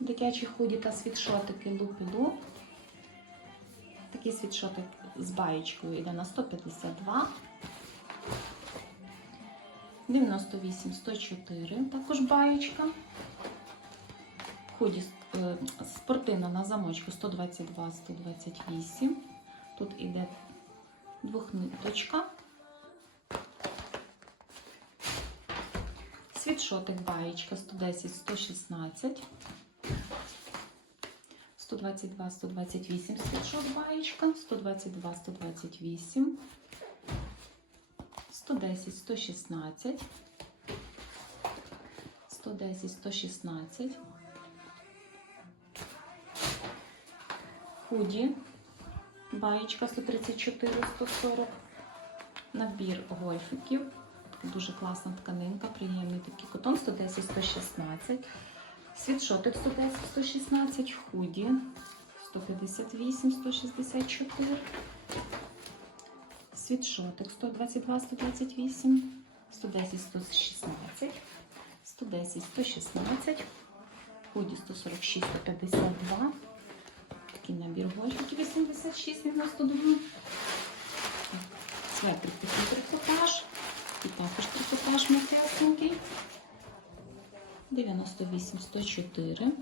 дитячі худі та світшотики лупілу. Такий світшотик з баєчкою йде на 152. 98 104, також баєчка. Худі е, спортивна на замочку 122 128. Тут іде двохниточка. Світшотик баєчка 110 116. 122 128 світшот баєчка, 122 128. 110, 116, 110, 116, худі, баєчка 134, 140, набір гольфиків, дуже класна тканинка, приємний такий котон, 110, 116, світшотик 110, 116, худі, 158, 164, світшотик 122, 128, 110, 116, 110, 116, худі 146, 152, такий набір гольфиків 86, 92, светрик такий трикотаж, і також трикотаж м'якесенький, 98, 104,